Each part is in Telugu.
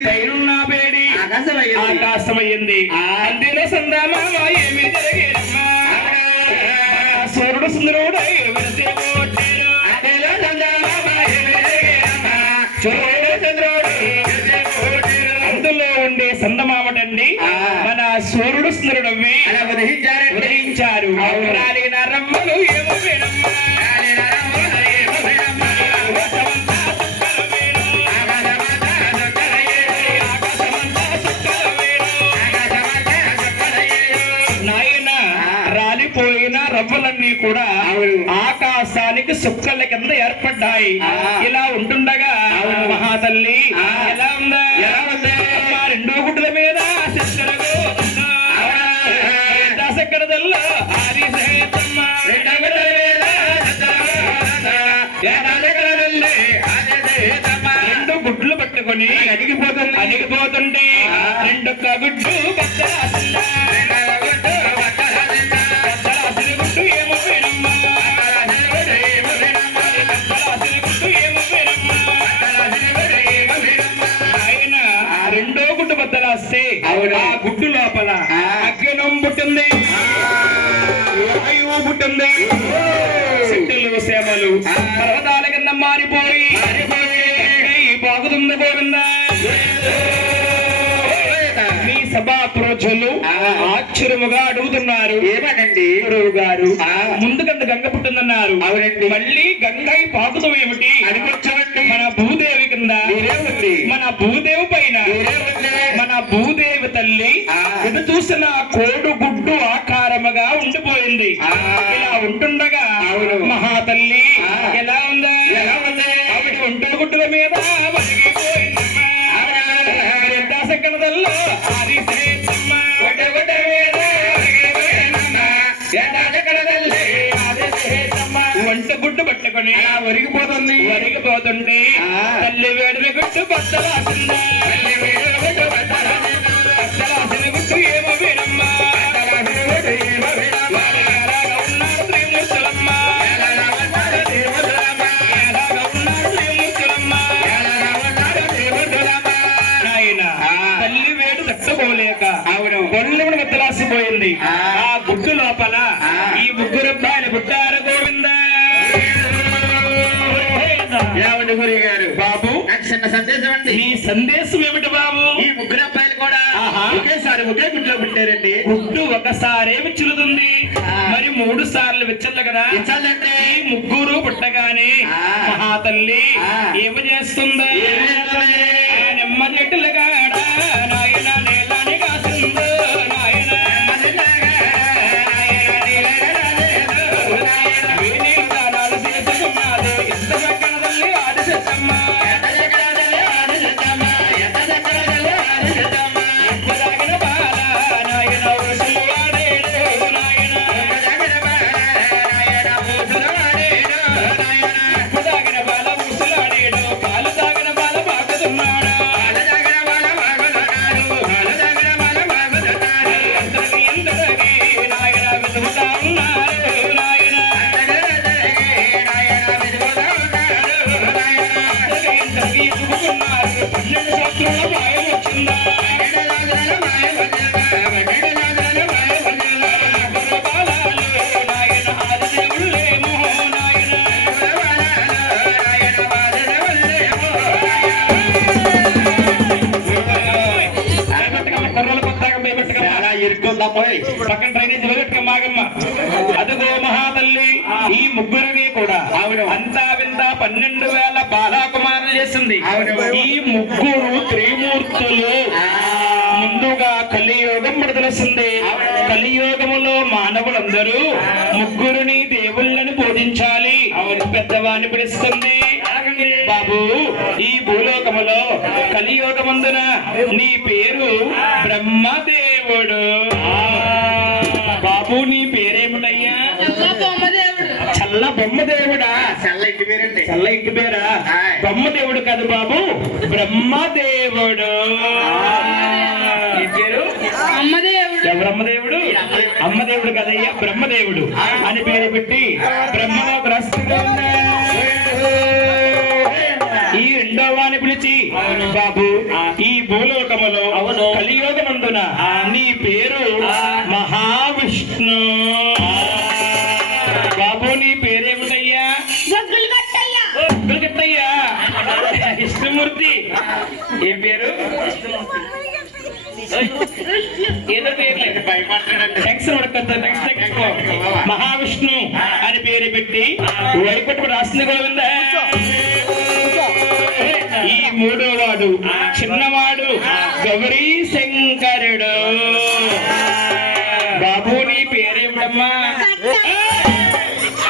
వేడి ఆకాశమయ్యింది. అందిన సందామామ ఏమి జరిగేనమ్మా సూర్యుడు సుందరుడు అందులో ఉండే సందమామటండి మన సూర్యుడు సుందరుడమ్మి ఉదయించారు. రమ్మలు ఏమో వేడమ్మా రవ్వలన్నీ కూడా ఆకాశానికి సుక్కల కింద ఏర్పడ్డాయి. ఇలా ఉంటుండగా మహాతల్లి ఎలా ఉందా రెండో గుడ్డల మీద దశకడదల్లో రెండు గుడ్లు పట్టుకొని అడిగిపోతుంటే రెండు గుడ్లు రెండో గుడ్డు బద్దలాస్తే ఆ గుడ్డు లోపల అగ్నం పుట్టింది, వాయువు పుట్టింది, చెట్టులు సేమలు పర్వతాల కింద మారిపోయి బాగుతుంది గోవిందా. మీ సభా ప్రజలు ఆశ్చర్యముగా అడుగుతున్నారు, ఏమనండి గురువు గారు ముందుకంత గంగ పుట్టిందన్నారు, మళ్ళీ గంగై పాకుతం ఏమిటి అనిపించండి. మన భూదేవి కింద మన భూదేవి పైన మన భూదేవి తల్లి ఎటు చూసిన కోడు గుడ్డు ఆకారముగా ఉండిపోయింది. ఇలా ఉంటుండగా మహాతల్లి ఎలా ఉందా ఆవిడ ఒంటో గుడ్డుల మీద దశకడదల్లో వంట గుడ్డు పట్టుకొని ఒరిగిపోతుంది తల్లి వేడిన గుడ్డు బద్దలాసిందా బద్దలాసిన గుడ్డు ఏమో వేడమ్మా తల్లి వేడు తట్టుకోలేక ఒళ్ళు బద్దలాసిపోయింది. ఆ గుడ్డు లోపల ఈ ముగ్గురు అబ్బాయిలు పుట్టారు గోవిందా. గారు బాబు చిన్న సందేశం అండి. ఈ సందేశం ఏమిటి బాబు? ఈ ముగ్గురు అబ్బాయిలు కూడా ఒకేసారి ఒకే గుడ్లో పుట్టారండి. గుడ్డు ఒకసారి విచ్చులుతుంది, మరి 3 సార్లు విచ్చలు కదా. ఈ ముగ్గురు పుట్టగానే మహాతల్లి ఏమి చేస్తుందో నెమ్మ చెట్టులుగా నాయన నేలని కాసిందో నాయన ఎంత చక్కనదల్లి ఆదిశమ్మా పక్కన డ్రైనేజ్ మాగమ్మ అదుగో మహాతల్లి ఈ ముగ్గురిని కూడా అంతా వింత 12,000 బాలాకుమారులు చేసింది. ఈ ముగ్గురు త్రిమూర్తులు ముందుగా కలియుగం విడుదలసింది. కలియుగములో మానవులందరూ ముగ్గురిని దేవుళ్ళని పూజించాలి పెద్దవాణ్ణి పిలుస్తుంది. బాబు ఈ భూలోకములో కలియుగమందున నీ పేరు బ్రహ్మదేవుడు. బాబు నీ పేరేమిటయ్యా? చల్ల బొమ్మదేవుడా? చల్ల ఇంటి పేరండి. చల్ల ఇంటి పేరా? బొమ్మదేవుడు కాదు బాబు, బ్రహ్మదేవుడు. బ్రహ్మదేవుడు అమ్మదేవుడు కదయ్యా, బ్రహ్మదేవుడు అని పేరు పెట్టి బ్రహ్మగ్రస్తుగా ఈ రెండో వాణి పిలిచి బాబు ఈ భూలోకములో అవును. కలియోగమందున నీ పేరు మహావిష్ణు. బాబు నీ పేరేమిటయ్యా? గట్టయ్యా. విష్ణుమూర్తి. ఏం పేరు? ఏదో పేర్లేదు, మహావిష్ణు అని పేరు పెట్టి వైకుంఠ రాసింది గోవింద. ఈ మూడో వాడు చిన్నవాడు గౌరీ శంకరుడు. బాబు నీ పేరేమిటమ్మా?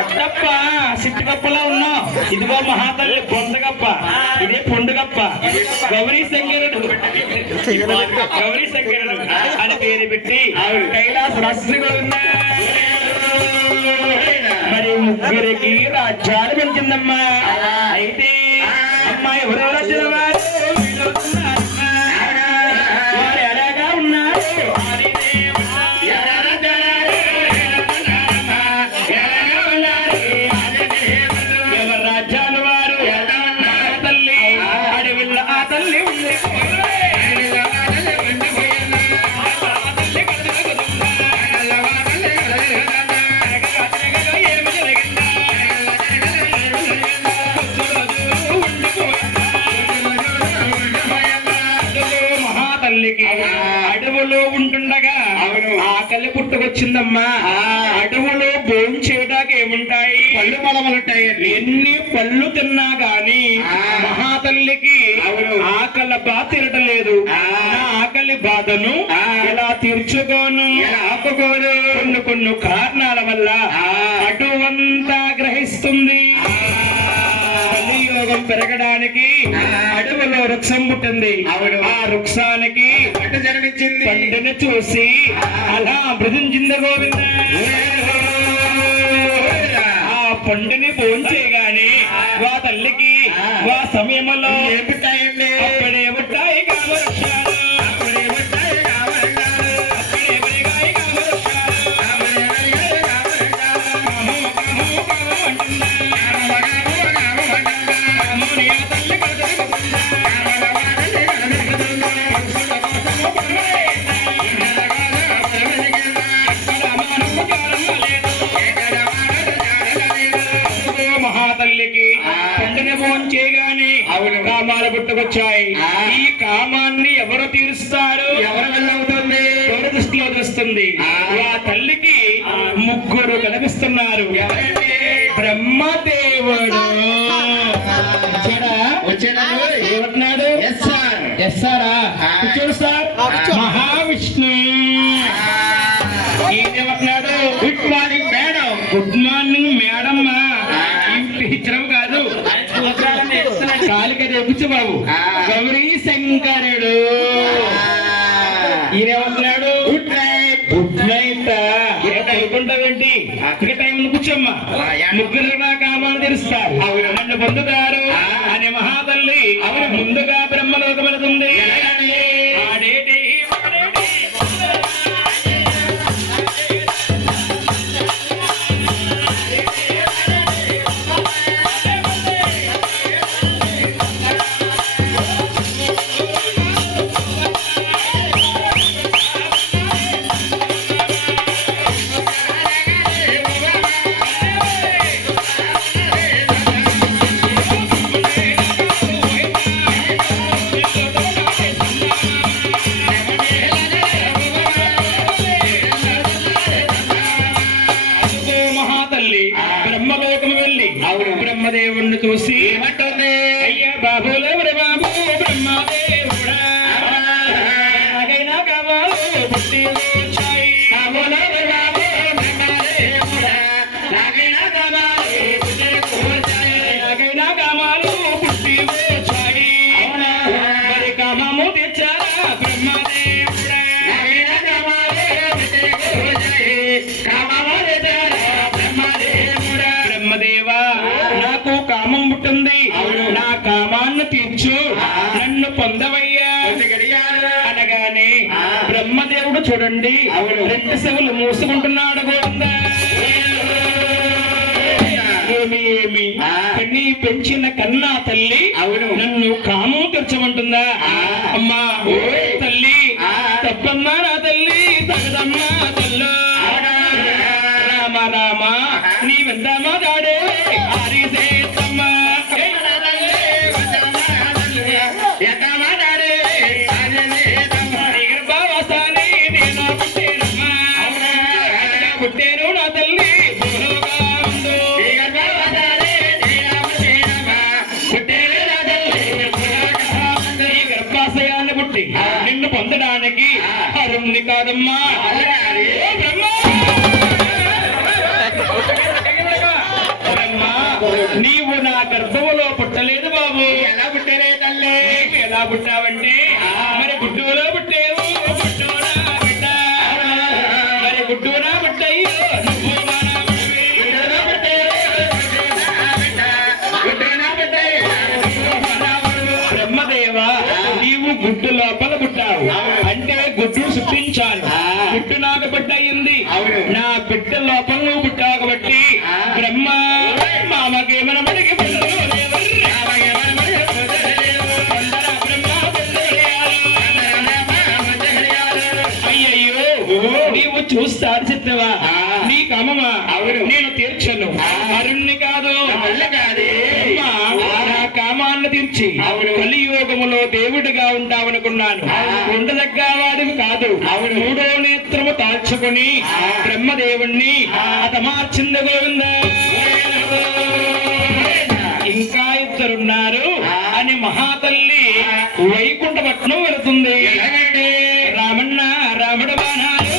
అట్టప్ప. సిట్టుగప్పలా ఉన్నావు. ఇదిగో మహాతల్లి బొందగప్ప, ఇదే పొండుగప్ప. గౌరీ శంకరుడు అని పేరు పెట్టి కైలాస రాష్ట్ర గోవింద. మరి ముగ్గురికి రాజ్యాలు పెంచిందమ్మా. అయితే అమ్మాయి ఎవరో వచ్చిన వారు వారు ఎలాగా ఉన్నారు? ఎవరి రాజ్యాలు వారు తల్లి అడవిల్ల ఆ తల్లి ఉంది. అడవులో ఉంటుండగా ఆకలి పుట్టుకొచ్చిందమ్మా. అడవులో భోజనం చేయడానికి ఏముంటాయి? పళ్ళు పొలములుంటాయి. ఎన్ని పళ్ళు తిన్నా గాని మహాతల్లికి ఆకలి బాధ తిరగటం లేదు. నా ఆకలి బాధను ఎలా తీర్చుకోను, ఆపుకోను. కొన్ని కారణాల వల్ల అటువంతా గ్రహిస్తుంది. యోగం పెరగడానికి అడవిలో వృక్షం పుట్టింది. ఆ వృక్షానికి పంట జన్మించింది. పంటను చూసి అలా మృదించింది గోవింద. ఆ పండుని భోంచేయగానే వా తల్లికి వా సమయంలో ఏమిటాయండి? అప్పుడే ఉంటాయి కామవృక్షాలు. మహాతల్లికి పండుగ భోజనం చేయగానే కామాలు పుట్టుకొచ్చాయి. ఈ కామాన్ని ఎవరు తీరుస్తారు? ఎవరి వల్ల అవుతుంది? ఎవరి దృష్టిలో తెలుస్తుంది? ఆ తల్లికి ముగ్గురు కనిపిస్తున్నారు. బ్రహ్మదేవుడు ఏమంటున్నాడు? కూర్చోడు సార్. మహావిష్ణు ఏమంటున్నాడు? Good morning madam. Good morning madam. Teacher కాదు, కాలిక తెప్పించు బాబు. గౌరీ శంకరుడు ఈయనేమంటున్నాడు? Good night. గుడ్ నైట్ అనుకుంటావేంటి? ఇక టైం కూర్చోమ్మా. ముగ్గురు నా కామాలు తెరుస్తారు, నన్ను పొందుతారు అని మహాతల్లి ముందుగా బ్రహ్మలోకం వెళుతుంది. ఆడేటి బ్రహ్మదేవుణ్ణి చూసి ఏమంటుంది? అయ్యా బాబులో బాబు బ్రహ్మదేవుడా, నాకైనా కావాలి పుట్టి వచ్చాయి. బాబులో బాబు బ్రహ్మదేవుడా, నాకైనా కావాలి పుట్టి వచ్చాయి. నాకైనా కావాలి పుట్టి వచ్చాయి. మరి కామము తెచ్చారా బ్రహ్మదేవుడా? నాకైనా కావాలి పుట్టి వచ్చాయి. కామము తెచ్చారా బ్రహ్మదేవుడా? బ్రహ్మదేవా, నాకు కామం పుట్టింది, నా కామాన్ని తీర్చు, నన్ను పొందవయ్యా అనగానే బ్రహ్మదేవుడు చూడండి రెండు చెవులు మూసుకుంటున్నాడు. గోవిందా ఏమి ఏమి నీ పెంచిన కన్నా తల్లి అవును నన్ను కాము తెరచమంటుందా అమ్మా ఓ తల్లి తప్పమ్మా నా తల్లి తగదమ్మా తల్లు రామ రామ నీవెందమ్మా దాడే ఆరిసేత్తమ్మా గర్భావసాని నేను పుట్టేనమ్మా పుట్టేను నా తల్లి నిన్ను పొందడానికి అరుణ్ణి కాదమ్మా బ్రహ్మ నీవు నా గర్భములో పుట్టలేదు బాబు ఎలా పుట్టలే తల్లి ఎలా పుట్టావంటే మరి గుడ్డులో పుట్టేవు గుడ్డునా బిడ్డ మరి గుడ్డునా బిడ్డయ్యో నువ్వు బ్రహ్మదేవా నీవు గుడ్డు లోపల పుట్టావు అంటే గుడ్డు సృష్టించాను గుడ్డు నాకు బిడ్డ అయింది నా బిడ్డ లోపల నువ్వు పుట్టావు కాబట్టి బ్రహ్మ మామకేమన మడికి అయ్యయ్యో నీవు చూస్తారు చిత్తవా నీ కామమా నేను తీర్చను అరుణ్ణి కాదు నా కామాన్ని తీర్చి కలియోగములో దేవుడిగా ఉంటావనుకున్నాను ఉండదగ్గ వాడివి కాదు మూడో నేత్రము తాల్చుకుని బ్రహ్మదేవుణ్ణి అతమార్చింద గోవింద ఇంకా ఇద్దరున్నారు అని మహాతల్లి వైకుంఠపట్నం వెళుతుంది రామన్న రాముడు బాణాలు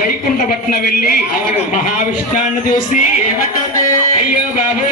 వైకుంఠపట్నం వెళ్ళి మహావిష్ణాన్ని చూసి అయ్యో బాబు